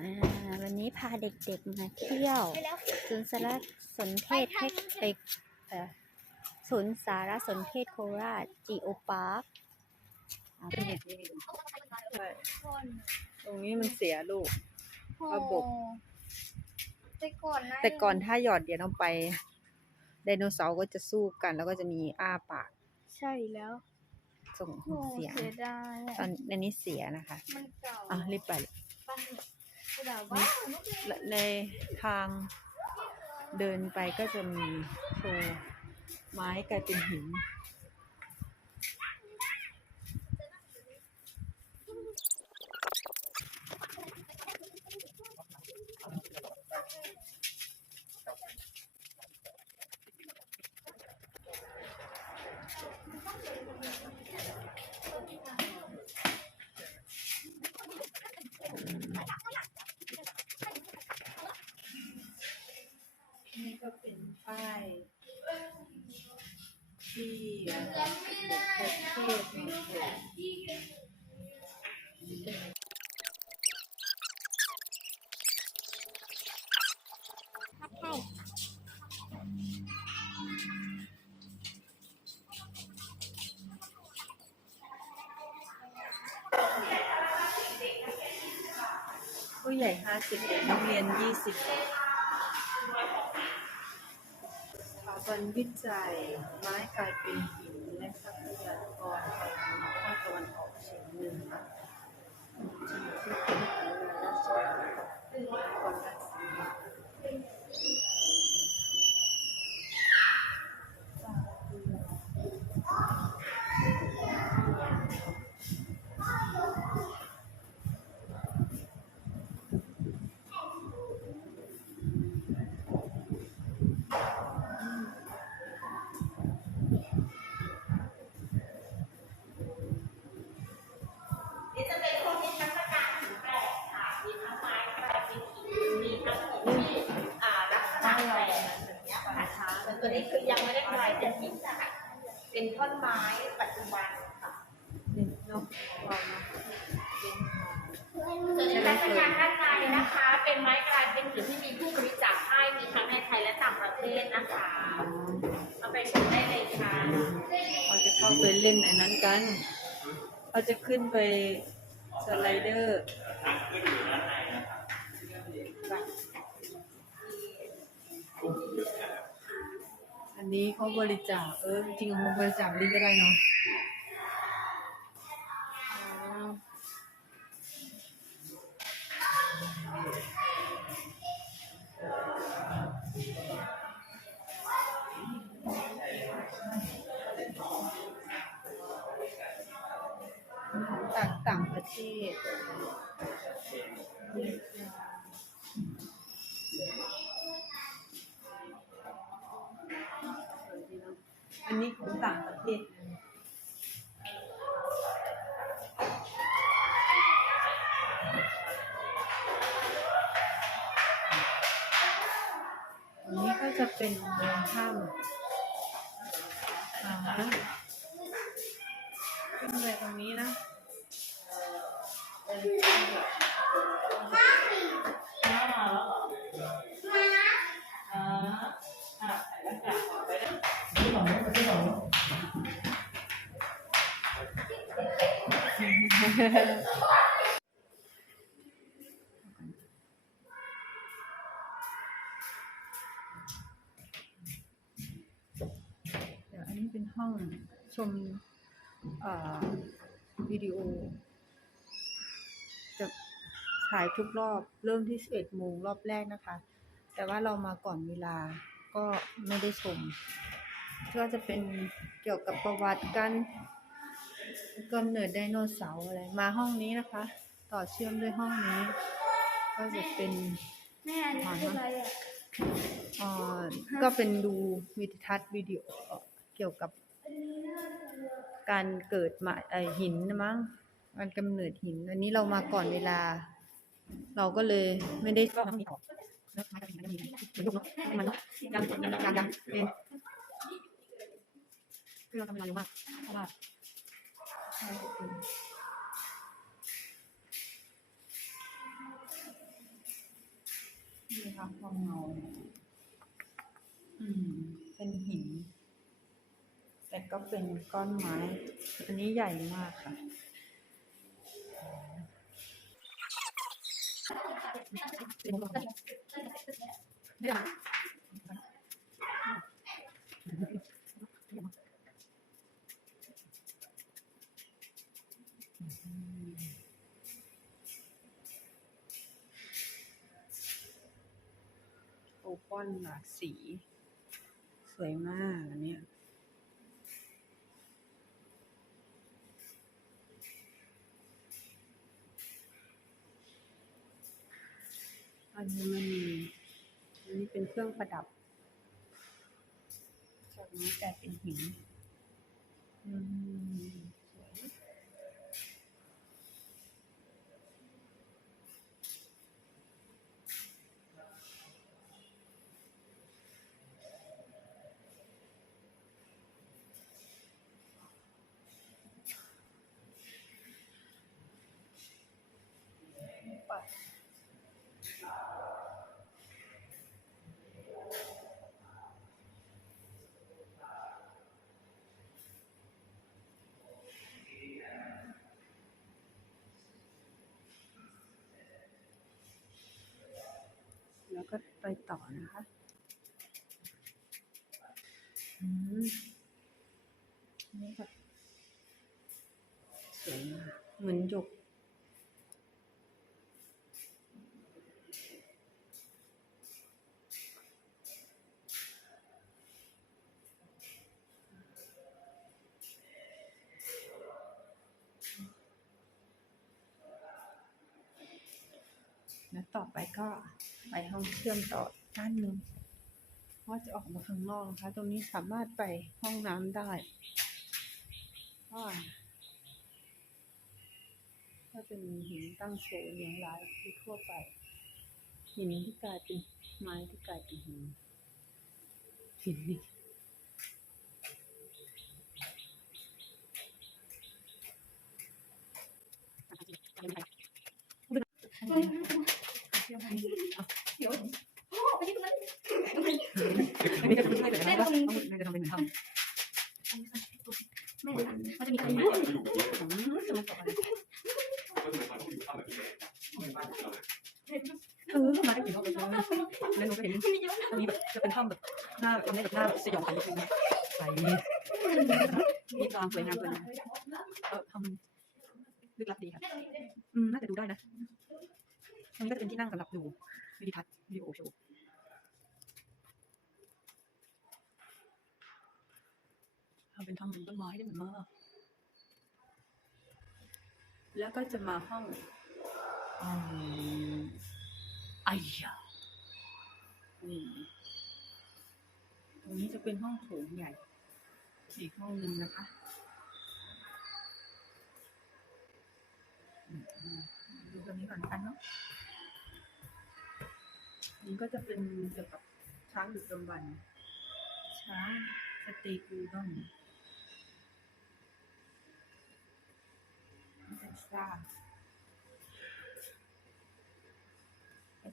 อ่าวันนี้พาเด็กๆมาเที่ยวศูนย์สารสนเทศเทคเอกเอ่อศูนย์สารสนเทศโคราชจีโอพาร์คตรงนี้มันเสียลูกระบบแต่ก่อนนะแต่ก่อนถ้าหยอดเหรียญลงไป ไดโนเสาร์ก็จะสู้กัน แล้วก็จะมีอ้าปาก ใช่แล้ว ส่งเสียงตอนอันนี้เสียนะคะ มันเก่าอะรีบไป และในทางเดินไปก็จะมีโชว์ไม้กลายเป็นหิน สิบเด็กนักเรียนยี่สิบสถาบันวิจัย ไม้กลายเป็นหินและทรัพยากรแห่งภาคตะวันออกเฉียงเหนือ เป็นหินนะคะเป็นท่อนไม้ปัจจุบันค่ะเป็นนกเราเนาะเป็นทางส่วนในลักษณะด้านในนะคะ เป็นไม้กลายเป็นหินที่มีผู้บริจาคให้มีทั้งในไทยและต่างประเทศนะคะ เอาไปชมได้เลยค่ะเราจะเข้าไปเล่นในนั้นกันเราจะขึ้นไปสไลเดอร์ นี้เขาบริจาคเออจริงเขาบริจาคนี่ก็ได้เนาะของต่างต่างประเทศ อันนี้ของต่างประเทศอันนี้ก็จะเป็นเดินถ้ำอ่าฮะขึ้นไปตรงนี้นะ เดี๋ยวอันนี้เป็นห้องชมวิดีโอ จะถ่ายทุกรอบเริ่มที่ 11โมงรอบแรกนะคะ แต่ว่าเรามาก่อนเวลาก็ไม่ได้ชมก็จะเป็นเกี่ยวกับประวัติการ กำเนิดไดโนเสาร์อะไร มาห้องนี้นะคะ ต่อเชื่อมด้วยห้องนี้ ก็จะเป็นแม่อันนี้คืออะไรอะอ่อก็เป็นดูวิดทัศน์วิดีโอเกี่ยวกับการเกิดมาเอ่อหินนะมั้งการกำเนิดหินอันนี้เรามาก่อนเวลา เราก็เลยไม่ได้ก็มีออกแล้วไม้กับหินมันมันลุกเนาะมันเนาะยังยังยังยังเป็นคือเราทำงานเร็วมากเพราะว่า นะคะความเงาอืม เป็นหิน แต่ก็เป็นก้อนไม้ อันนี้ใหญ่มากค่ะโอป อนหลากสี สวยมากอันนี้อัญมณีอันนี้เป็นเครื่องประดับ จากไม้แต่เป็นหินอืม ก็ไปต่อนะคะ ไปห้องเชื่อมต่อด้านหนึ่งว่าจะออกมาข้างนอกนะคะ ตรงนี้สามารถไปห้องน้ำได้อ่าก็จะมีหินตั้งโชว์เรียงรายที่ทั่วไป หินที่กลายเป็นไม้ที่กลายเป็นหินหินนี่อั นนี้ก็จะไม่ใช่แต่ว่าต้องมันจะทำเป็นเหมือนทำแม่มันจะมีอะไรอืมจะมาต่ออะไรเออมาได้กี่รอบแล้วแล้วหนูก็เห็นตรงนี้แบบจะเป็นถ้ำแบบหน้าตรงนี้แบบหน้าสยองขวัญนิดนึงใส่มีความสวยงามเลยเออทำลึกลับดีค่ะอืมน่าจะดูได้นะ ตรงนี้ก็จะเป็นที่นั่งสำหรับดูวิดีทัศน์วิดีโอโชว์ทำเป็นทำเป็นต้นไม้ได้เหมือนมากแล้วก็จะมาห้องอไอ้ยาอืมตรงนี้จะเป็นห้องโถงใหญ่อีกห้องหนึ่งนะคะดูตัวนี้ก่อนกันเนาะ นี่ก็จะเป็นเกี่ยวกับช้างดึกดำบรรพ์ช้างสเตกูดอนไม่ทรา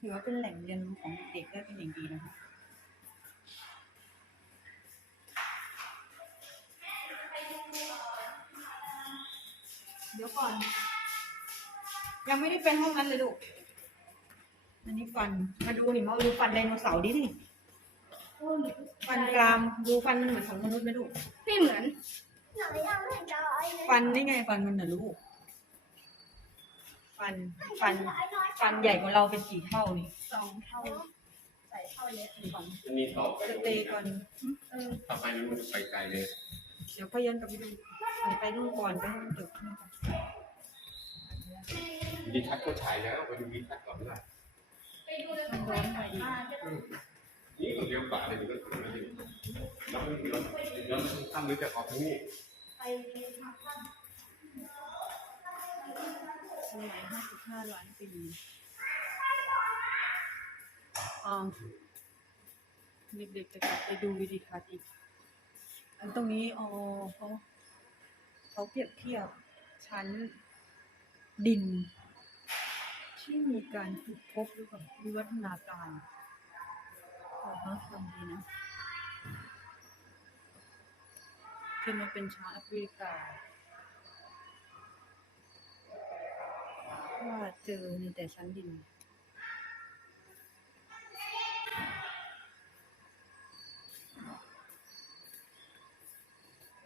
ถือว่าเป็นแหล่งเรียนรู้ของเด็กได้เป็นอย่างดีนะคะเดี๋ยวก่อน ยังไม่ได้ไปห้องนั้นเลยลูก อันนี้ฟัน มาดูนี่มาดูฟันไดโนเสาร์ดิดิฟันกราม ดูฟันมันเหมือนของมนุษย์ไหมลูก ไม่เหมือนฟันนี่ไงฟันมันน่ะลูก ฟัน ฟัน ฟันใหญ่กว่าเราเป็นกี่เท่านี่สองเท่าใส่เท่าเนี้ยฟันมันมีต่อไปสเตย์ก่อนต่อไปมันไปไกลเลย เดี๋ยวค่อยย้อนกลับไปดูเดี๋ยวไปนู่นก่อนไปให้มันจบนู่นก่อนดีทัศน์ก็ฉายแล้วไปดูดีทัศน์ก่อนได้ มันร้อนไปอีกนี่ก็เลี้ยวขวาเลยนี่ก็ถึงแล้วนี่แล้วมันคือรถแล้วมันตั้งหรือจะออกทางนี้สมัยห้าสิบห้าล้านปีอ่าเด็กๆจะกลับไปดูวิดีทัศน์อีก อันตรงนี้อ๋อเขาเขาเปรียบเทียบชั้นดิน ที่มีการขุดพบหรือกับวิวัฒนาการอเขาทำดีนะคือมันเป็นช้างแอฟริกาว่าเจอในแต่ชั้นดิน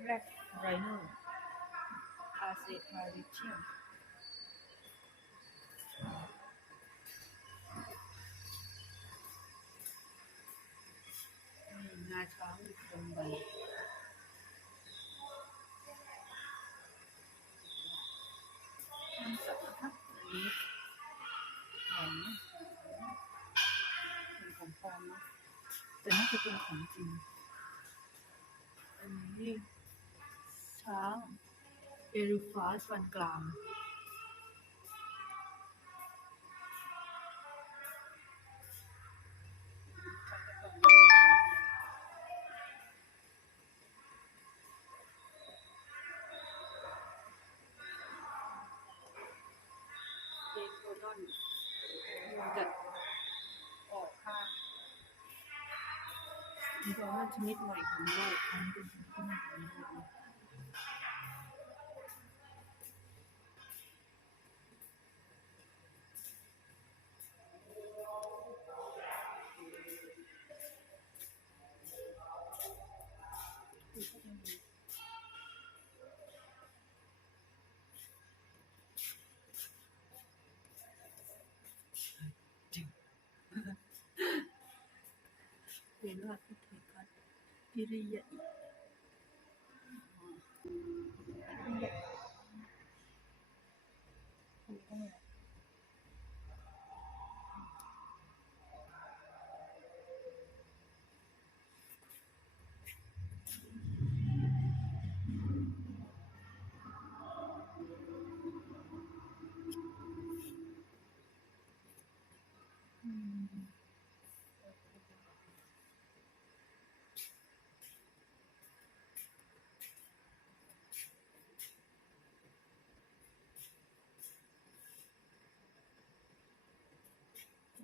แรกไรโนพาเซทาริเชียม งาช้างอีกตรงใบน้ำสับนะครับอันนี้ของเป็นของปลอมนะแต่น่าจะเป็นของจริง อันนี้ช้างเอริฟาสฟันกลาง มีความว่าชนิดใหม่ของโลกอันนี้เป็นชนิดใหม่ของโลกเรียนว่าพิธีการพิ ริ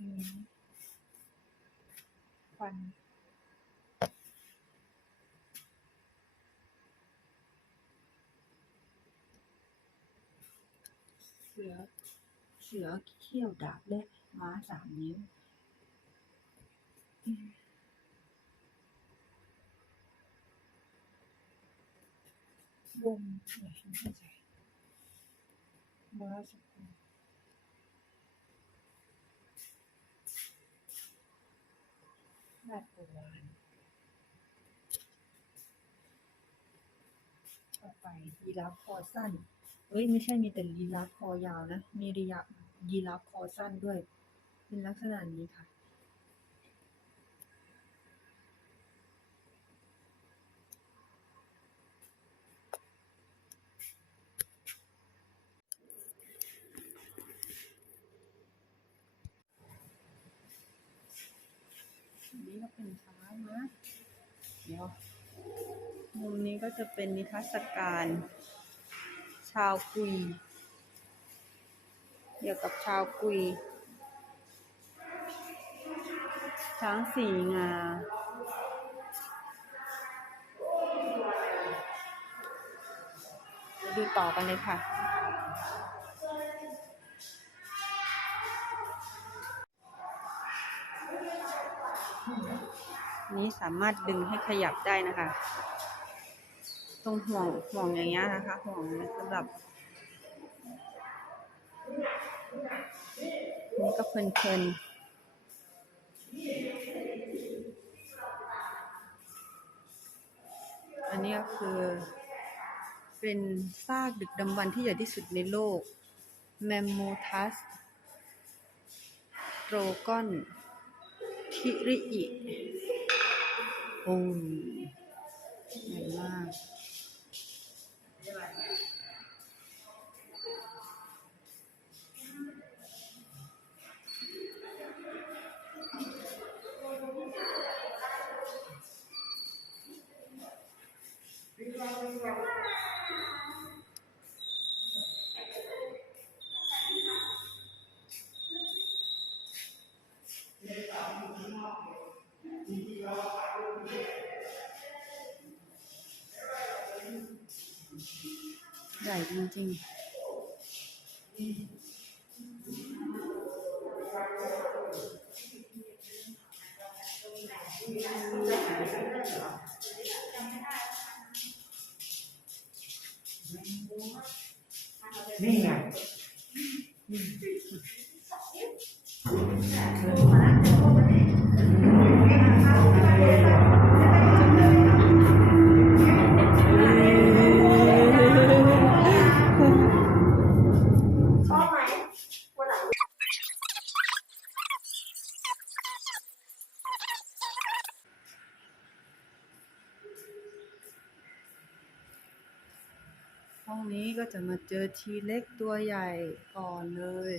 ยะอิอืมฟันเสือ เสือเขี้ยวดาบและม้าสามนิ้วอืมวงไหนไม่เข้าใจม้าสกุล แบบโบราณต่อไปยีราฟคอสั้น เอ้ยไม่ใช่มีแต่ยีราฟคอยาวนะ มีระยะยีราฟคอสั้นด้วย เป็นลักษณะนี้ค่ะ อั นี้ก็เป็นช้างนะ เดี๋ยว มุมนี้ก็จะเป็นนิทรรศการ ชาวกุย เกี่ยวกับชาวกุย ช้างสี่งาดูต่อกันเลยค่ะ นี้สามารถดึงให้ขยับได้นะคะ ตรงห่วงห่วงอย่างเงี้ยนะคะ ห่วงสำหรับนี่ก็เพลินๆ อันนี้ก็คือ เป็นซากดึกดำบรรพ์ที่ใหญ่ที่สุดในโลก แมมโมทัสโตรกอนคิริอิ โอ้ยใหญ่มาก ใหญ่จริงๆ นี่ไง มาเจอทีเล็กตัวใหญ่ก่อนเลย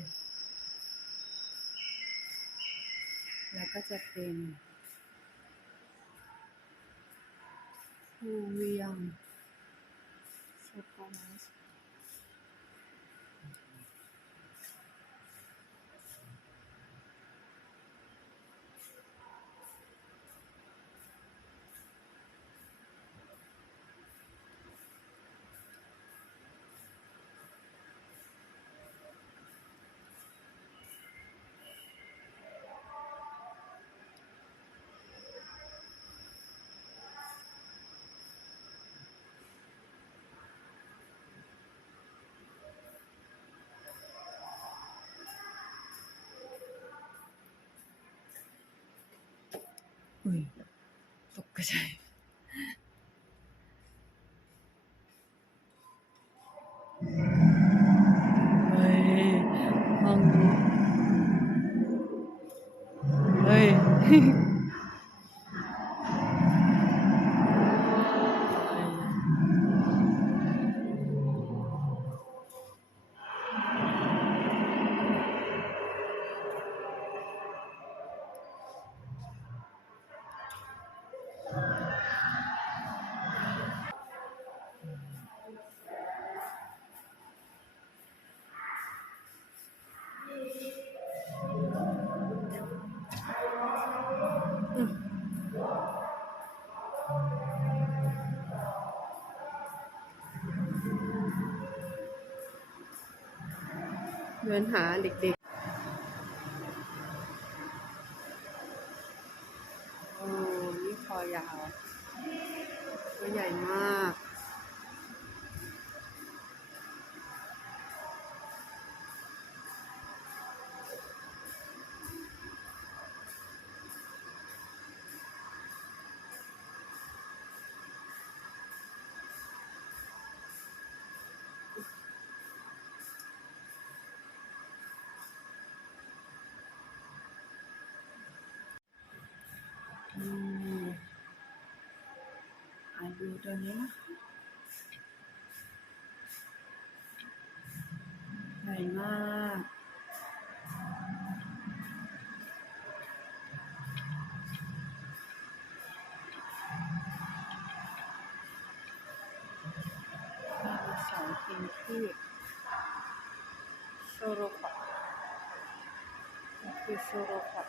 แล้วก็จะเป็นภูเวียงสุดประมา ณอุ้ยตกกระจาย ดินหาเด็กๆโอ้นี่คอยาว ตัวใหญ่มาก ดูตัวนี้นะใหญ่มากสองกินพืชโซโรพอตนี่คือโซโรพอต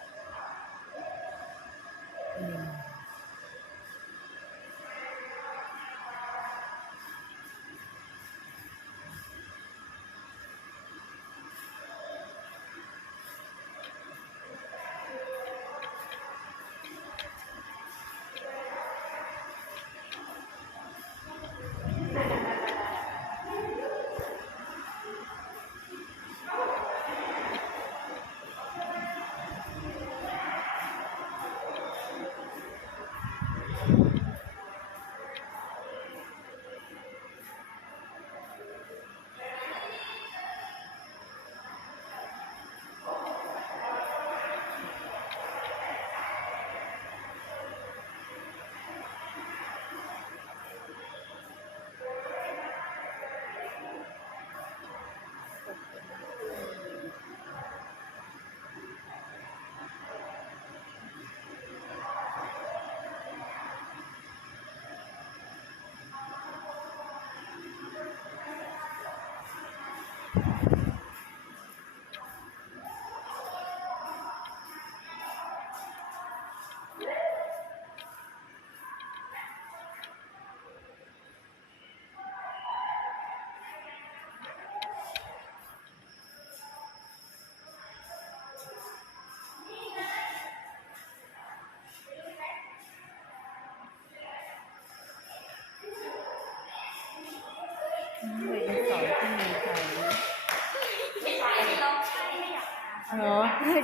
อืม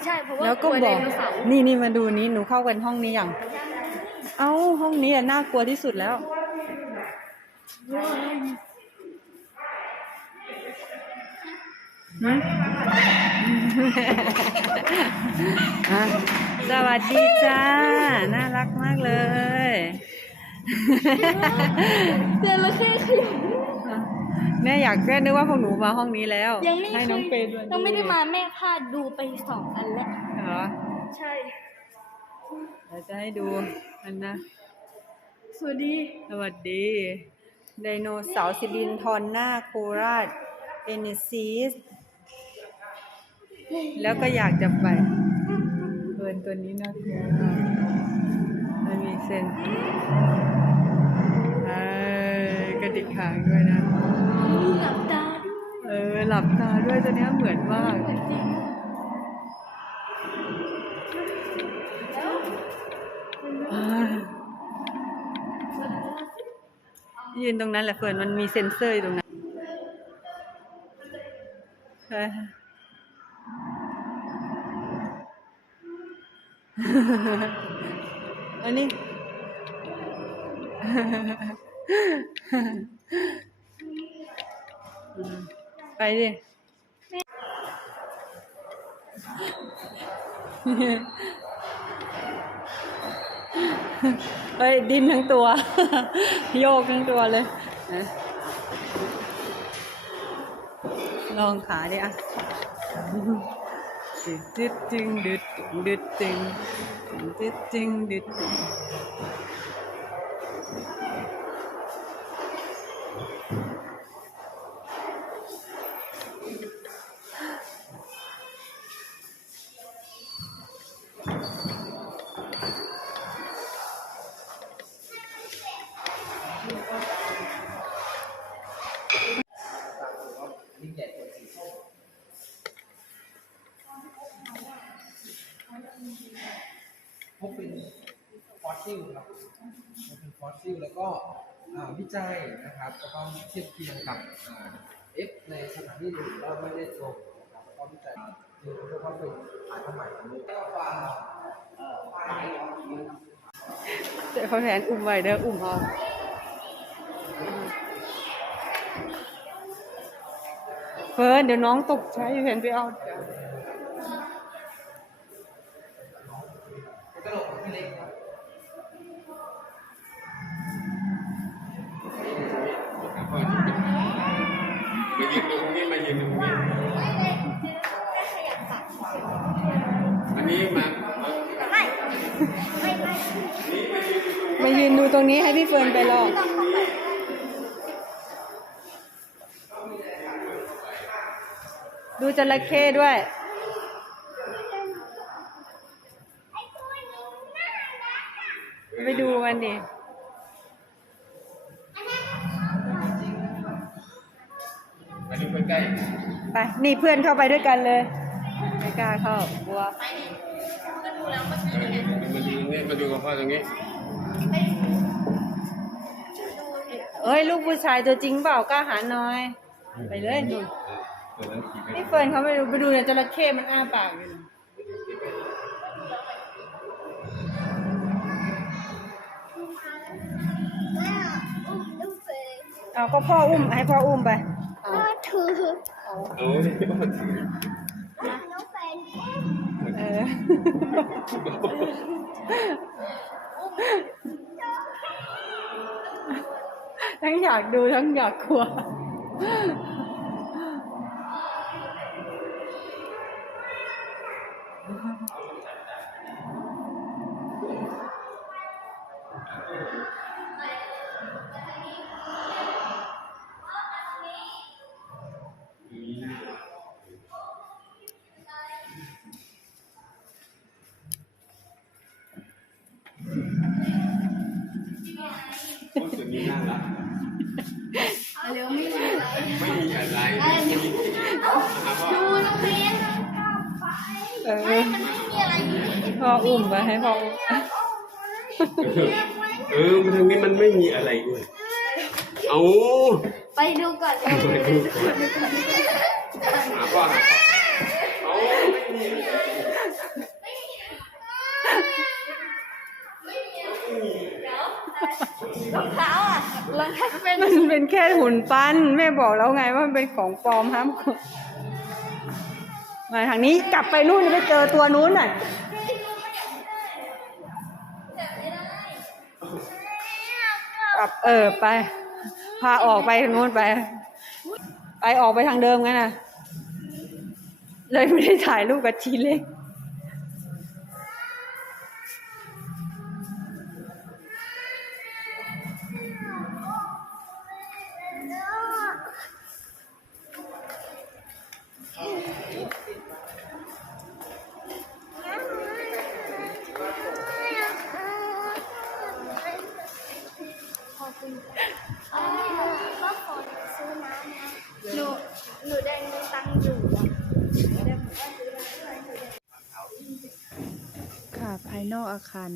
ใช่เพราะว่าแล้วก็ลับไดอกโนเสาร์นี่นี่มาดูนี้หนูเข้ากันห้องนี้อย่าง เอ้าห้องนี้อะน่ากลัวที่สุดแล้วหืมอะสวัสดีจ้า น่ารักมากเลยเจอแล้วแค่ขยับ แม่อยากแค่นึกว่าพวกหนูมาห้องนี้แล้ว ยังไม่ให้เคน้องยเฟย์ด้วยยังไม่ได้มาแม่พาดูไปสองอันแล้ว เหรอใช่ เดี๋ยวจะให้ดูอันนะสวัสดี สวัสดีไดโนเสาร์สิรินทรหน้าโคราชเอเนซีสแล้วก็อยากจะไปเปินตัวนี้นะมันมีเส้น ลับตาด้วยตัวเนี้เหมือนมากอ่ายืนตรงนั้นแหละเฟิร์นมันมีเซ็นเซอร์อยู่ตรงนั้นอันนี้ ไปดิเฮ้ยดินทั้งตัว โยกทั้งตัวเลย ลองขาดิอะดึดดึดจึงดึดดึดจึงดึดจึงดึดจึง นะครับแล้วก็เทียบเคียงกับเอฟในสถานที่อื่นก็ไม่ได้ตรงนะครับแล้วก็วิจัยคือเรียกว่าเป็นสายพันธุ์ใหม่ของโลกก็ฟาร์มเอ่อฟาร์มเจ้าเขาแทนอุ้มไว้เด้ออุ้มเอเฟิร์นเดี๋ยวน้องตกใจเห็นไปเอา ระเข้ด้วย ไปดูมันดิอันนี้ใกล้ไป นี่เพื่อนเข้าไปด้วยกันเลย ไม่กล้าเข้ากลัวๆมาดูตรงนี้มาดูกับพ่อตรงนี้ เอ้ย ลูกผู้ชายตัวจริงเปล่ากล้าหาญหน้อย ไปเลยดูเปิดแล้วขี่ไปนี่เฟิร์นเขาไปดูไปดูเนี่ยจระเข้มันอ้าปากอยู่นะเอาก็พ่ออุ้มให้พ่ออุ้มไปเอาถือโอ้ยพ่อถือน้องแฟนเออ ทั้งอยากดูทั้งอยากกลัว พ่ออุ่มมาให้พ่ออุ้มเออมัทางนี้มันไม่มีอะไรด้วยเอาไปดูก่อนไปดูก่อนหาพ่อหาอเอางเท้าอะเป็นมันเป็นแค่หุ่นปั้นแม่บอกแล้วไงว่ามันเป็นของปลอมห้ามมาทางนี้กลับไปนู่นไปเจอตัวนู้นน่ะ เออไป พาออกไปทางนู้นไป ไปออกไปทางเดิมงั้นน่ะ เลยไม่ได้ถ่ายรูปกับชีเล็ก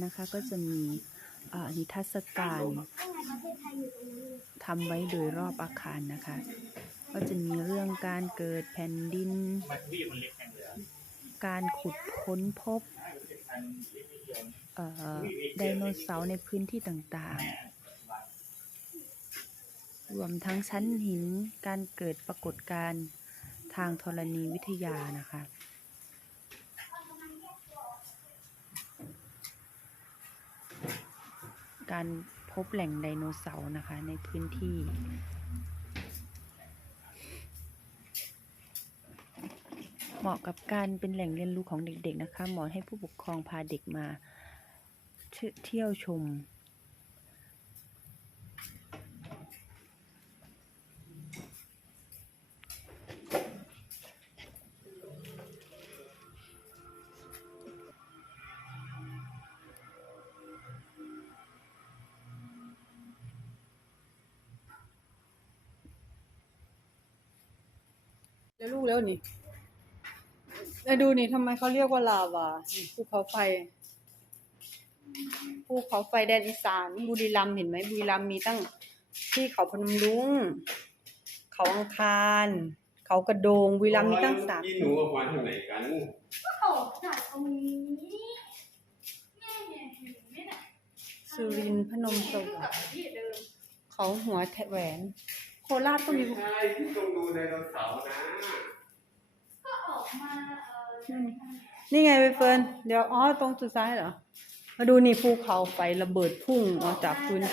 นะคะ ก็จะมีอนิทรรศการทำไว้โดยรอบอาคารนะคะ ก็จะมีเรื่องการเกิดแผ่นดิน การขุดค้นพบไดโนเสาร์ในพื้นที่ต่างๆ รวมทั้งชั้นหินการเกิดปรากฏการณ์ทางธรณีวิทยานะคะ การพบแหล่งไดโนเสาร์นะคะในพื้นที่เหมาะกับการเป็นแหล่งเรียนรู้ของเด็กๆนะคะ เหมาะให้ผู้ปกครองพาเด็กมาเที่ยวเที่ยวชม ล้วลูกแล้วนี่แล้วดูนี่ทำไมเขาเรียกว่าลาวานี่ภูเขาไฟภูเขาไฟแดนอีสานบุรีรัมย์เห็นไหมบุรีรัมย์มีตั้งที่เขาพนมรุ้งเขาอังคาร เขากระโดงบุรีรัมย์มีตั้งสามที่หนูเอามาทางไหนกันออกจากตรงนี้แม่เนี่ยเห็นไหมน่ะสุรินทร์พนมสวรรกับค์ที่เดิมเขาหัวแหวน โคราชก็มีใช่ที่ตรงดูไดโนเสาร์นะ ก็ออกมาเออนี่ไงไปเฟิร์นเดี๋ยวอ๋อตรงสุดท้ายเหรอ มาดูนี่ภูเขาไฟระเบิดพุ่งออกจากพื้นแต่